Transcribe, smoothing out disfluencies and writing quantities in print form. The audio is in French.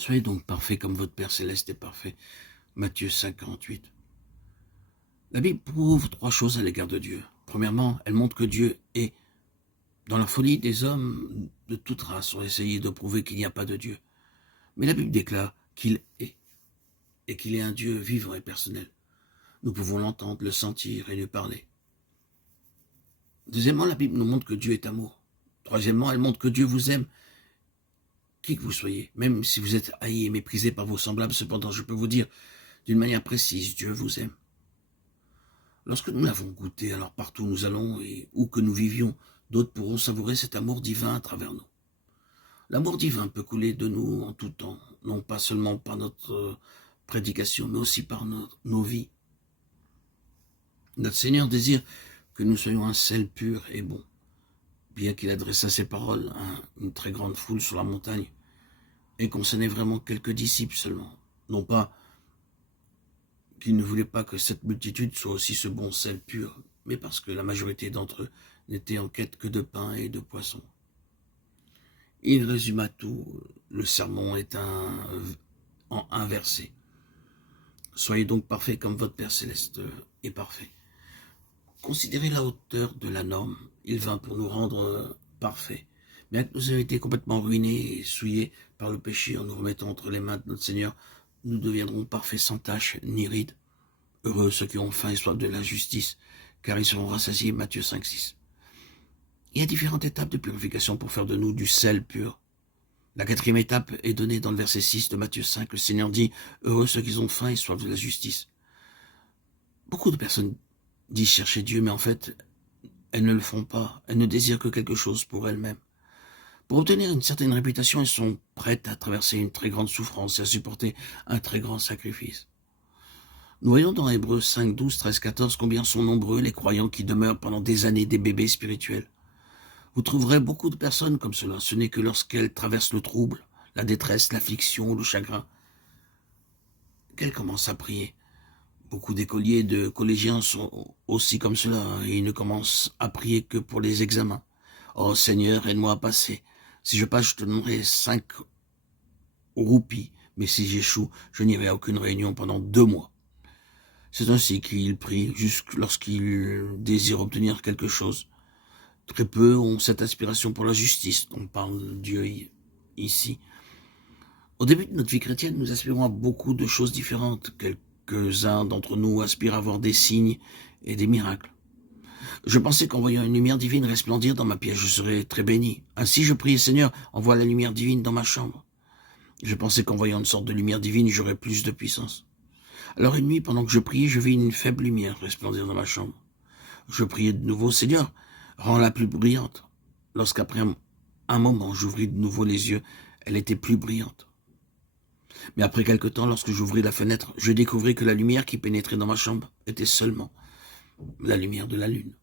Soyez donc parfaits comme votre Père Céleste est parfait. Matthieu 5, 48. La Bible prouve trois choses à l'égard de Dieu. Premièrement, elle montre que Dieu est. Dans la folie, des hommes de toute race ont essayé de prouver qu'il n'y a pas de Dieu. Mais la Bible déclare qu'il est, et qu'il est un Dieu vivant et personnel. Nous pouvons l'entendre, le sentir et lui parler. Deuxièmement, la Bible nous montre que Dieu est amour. Troisièmement, elle montre que Dieu vous aime, qui que vous soyez. Même si vous êtes haï et méprisé par vos semblables, cependant, je peux vous dire d'une manière précise, Dieu vous aime. Lorsque nous l'avons goûté, alors partout où nous allons et où que nous vivions, d'autres pourront savourer cet amour divin à travers nous. L'amour divin peut couler de nous en tout temps, non pas seulement par notre prédication, mais aussi par nos vies. Notre Seigneur désire que nous soyons un sel pur et bon. Bien qu'il adressa ses paroles à une très grande foule sur la montagne, et concernait vraiment quelques disciples seulement. Non pas qu'il ne voulait pas que cette multitude soit aussi ce bon sel pur, mais parce que la majorité d'entre eux n'étaient en quête que de pain et de poisson. Il résuma tout, le sermon est en un verset. Soyez donc parfaits comme votre Père Céleste est parfait. Considérez la hauteur de la norme. Il vint pour nous rendre parfaits. Bien que nous ayons été complètement ruinés et souillés par le péché en nous remettant entre les mains de notre Seigneur, nous deviendrons parfaits sans tache ni ride. Heureux ceux qui ont faim et soif de la justice, car ils seront rassasiés. Matthieu 5, 6. Il y a différentes étapes de purification pour faire de nous du sel pur. La quatrième étape est donnée dans le verset 6 de Matthieu 5. Le Seigneur dit « Heureux ceux qui ont faim et soif de la justice ». Beaucoup de personnes disent chercher Dieu, mais en fait, elles ne le font pas. Elles ne désirent que quelque chose pour elles-mêmes. Pour obtenir une certaine réputation, elles sont prêtes à traverser une très grande souffrance et à supporter un très grand sacrifice. Nous voyons dans Hébreux 5, 12, 13, 14 combien sont nombreux les croyants qui demeurent pendant des années des bébés spirituels. Vous trouverez beaucoup de personnes comme cela. Ce n'est que lorsqu'elles traversent le trouble, la détresse, l'affliction, le chagrin, qu'elles commencent à prier. Beaucoup d'écoliers, de collégiens sont aussi comme cela. Ils ne commencent à prier que pour les examens. « Oh Seigneur, aide-moi à passer. Si je passe, je te donnerai 5 roupies. Mais si j'échoue, je n'irai à aucune réunion pendant 2 mois. » C'est ainsi qu'ils prient, jusque lorsqu'ils désirent obtenir quelque chose. Très peu ont cette aspiration pour la justice. On parle de Dieu ici. Au début de notre vie chrétienne, nous aspirons à beaucoup de choses différentes. Quelques-uns d'entre nous aspirent à voir des signes et des miracles. Je pensais qu'en voyant une lumière divine resplendir dans ma pièce, je serais très béni. Ainsi je priais, Seigneur, envoie la lumière divine dans ma chambre. Je pensais qu'en voyant une sorte de lumière divine, j'aurais plus de puissance. Alors une nuit, pendant que je priais, je vis une faible lumière resplendir dans ma chambre. Je priais de nouveau, Seigneur, rends-la plus brillante. Lorsqu'après un moment, j'ouvris de nouveau les yeux, elle était plus brillante. Mais après quelque temps, lorsque j'ouvris la fenêtre, je découvris que la lumière qui pénétrait dans ma chambre était seulement la lumière de la lune.